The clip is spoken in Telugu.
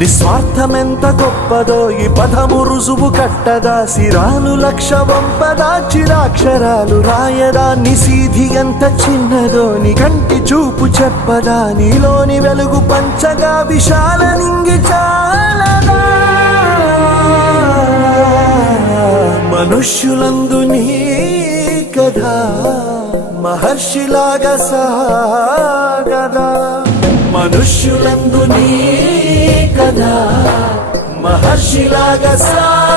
నిస్వార్థమెంత గొప్పదో ఈ పదము రుజువు కట్టదా, సిరాలు లక్ష వంపదా చిరాక్షరాలు రాయదా, నిశీధి ఎంత చిన్నదో నీ కంటి చూపు చెప్పదా, నీలోని వెలుగు పంచగా విశాల నింగి చాలదా. మనుష్యులందు నీ కథ మహర్షిలాగా సాగదా, మనుష్యులందు నీ కథ మహర్షిలాగా సాగదా.